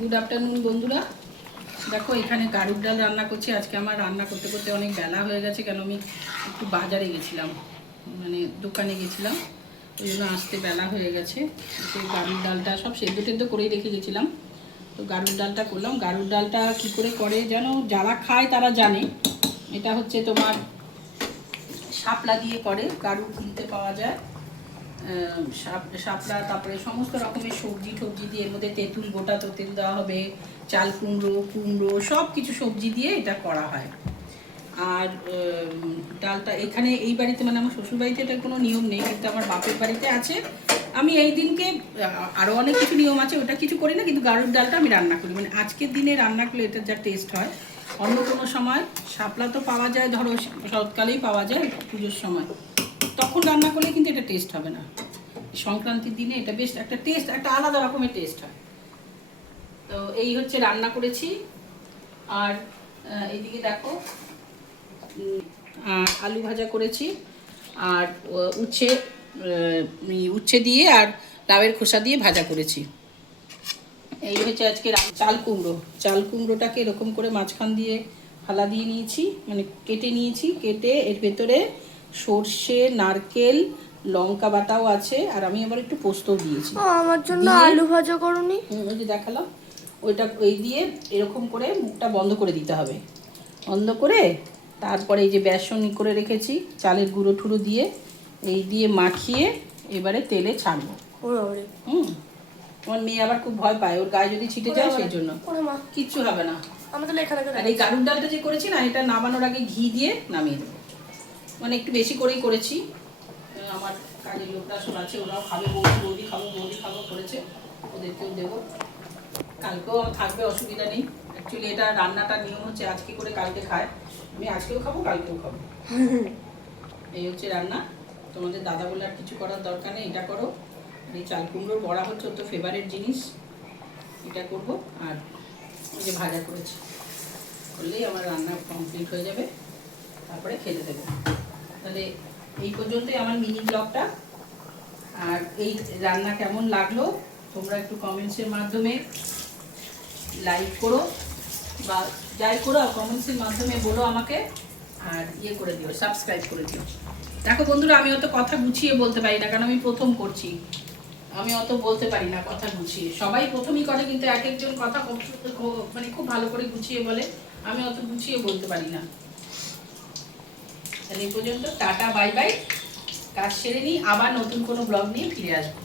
Good afternoon বন্ধুরা। দেখো এখানে গাড়ুর ডাল রান্না করছি। আজকে আমার রান্না করতে করতে অনেক বেলা হয়ে গেছে, কেন আমি একটু বাজারে গেছিলাম, মানে দোকানে গেছিলাম, ওই জন্য আসতে বেলা হয়ে গেছে। তো গাড়ুর ডালটা সব সেদ্ধ টেদ্ধ করেই রেখে গেছিলাম, তো গাড়ুর ডালটা করলাম। গাড়ুর ডালটা কী করে করে যেন, যারা খায় তারা জানে। এটা হচ্ছে তোমার শাপলা দিয়ে করে, গাড়ু কিনতে পাওয়া যায়, শাপলা, তারপরে সমস্ত রকমের সবজি টবজি দিয়ে, এর মধ্যে তেঁতুল, গোটা তেঁতুল দেওয়া হবে, চাল কুমড়ো সব কিছু সবজি দিয়ে এটা করা হয়। আর ডালটা এখানে এই বাড়িতে, মানে আমার শ্বশুরবাড়িতে এটা কোনো নিয়ম নেই, কিন্তু আমার বাপের বাড়িতে আছে। আমি এই দিনকে আরও অনেক কিছু নিয়ম আছে, ওটা কিছু করি না, কিন্তু গাড়ুর ডালটা আমি রান্না করি। মানে আজকের দিনে রান্না করলে এটার যা টেস্ট হয়, অন্য কোনো সময় শাপলা তো পাওয়া যায়, ধরো শরৎকালেই পাওয়া যায় পুজোর সময়, তখন রান্না করলে কিন্তু এটা টেস্ট হবে না। সংক্রান্তির দিনে এটা বেশ একটা টেস্ট, একটা আলাদা রকমের টেস্ট হয়। তো এই হচ্ছে রান্না করেছি। আর এইদিকে দেখো আলু ভাজা করেছি, আর উচ্ছে দিয়ে আর লাউয়ের খোসা দিয়ে ভাজা করেছি। এই হচ্ছে আজকে চাল কুমড়োটাকে এরকম করে মাঝখান দিয়ে ফালা দিয়ে নিয়েছি, মানে কেটে নিয়েছি। কেটে এর ভেতরে সর্ষে, নারকেল, লঙ্কা বাটাও আছে, আর আমি আবার একটু পোস্তও দিয়েছি। আমার জন্য আলু ভাজা করনি, ওই যে দেখালাম, ওইটা ওই দিয়ে এরকম করে মুখটা বন্ধ করে দিতে হবে। বন্ধ করে তারপরে এই যে বেসন করে রেখেছি, চালের গুঁড়ো ঠুড়ো দিয়ে এই দিয়ে মাখিয়ে এবারে তেলে ছাড়বো। আমার মেয়ে আবার খুব ভয় পায়, ওর গায়ে যদি ছিটে যায়, সেই জন্য কিচ্ছু হবে না। আর এই গাড়ুর ডালটা যে করেছি না, এটা নামানোর আগে ঘি দিয়ে নামিয়ে দেবো, মানে একটু বেশি করেই করেছি। আমার কাজের লোকরা সব আছে, ওরাও খাবে, বৌদি খাবো করেছে, ওদেরকেও দেবো। কালকেও থাকবে, অসুবিধা নেই। অ্যাকচুয়ালি এটা রান্নাটার নিয়ম হচ্ছে আজকে করে কালকে খায়, আমি আজকেও খাবো, কালকেও খাবো। এই হচ্ছে রান্না। তোমাদের দাদা বলে আর কিছু করার দরকার নেই, এটা করো। এই চাল কুমড়োর বড়া হচ্ছে ওর তো ফেভারিট জিনিস, এটা করবো। আর এই যে ভাজা করেছি, করলেই আমার রান্না কমপ্লিট হয়ে যাবে, তারপরে খেতে দেবো। তাহলে এই পর্যন্তই আমার মিনি ব্লগটা। আর এই রান্না কেমন লাগলো তোমরা একটু কমেন্টসের মাধ্যমে লাইক করো, বা যাই করো কমেন্টসের মাধ্যমে বলো আমাকে, আর ইয়ে করে দিও, সাবস্ক্রাইব করে দিও। দেখো বন্ধুরা, আমি অত কথা গুছিয়ে বলতে পারি না, কারণ আমি প্রথম করছি, আমি অত বলতে পারি না কথা গুছিয়ে। সবাই প্রথমই করে, কিন্তু এক একজন কথা মানে খুব ভালো করে গুছিয়ে বলে, আমি অত গুছিয়ে বলতে পারি না। তাহলে এই পর্যন্ত, টাটা বাই বাই। কাজ সেরে নিই, আবার নতুন কোনো ব্লগ নিয়ে ফিরে আসবো।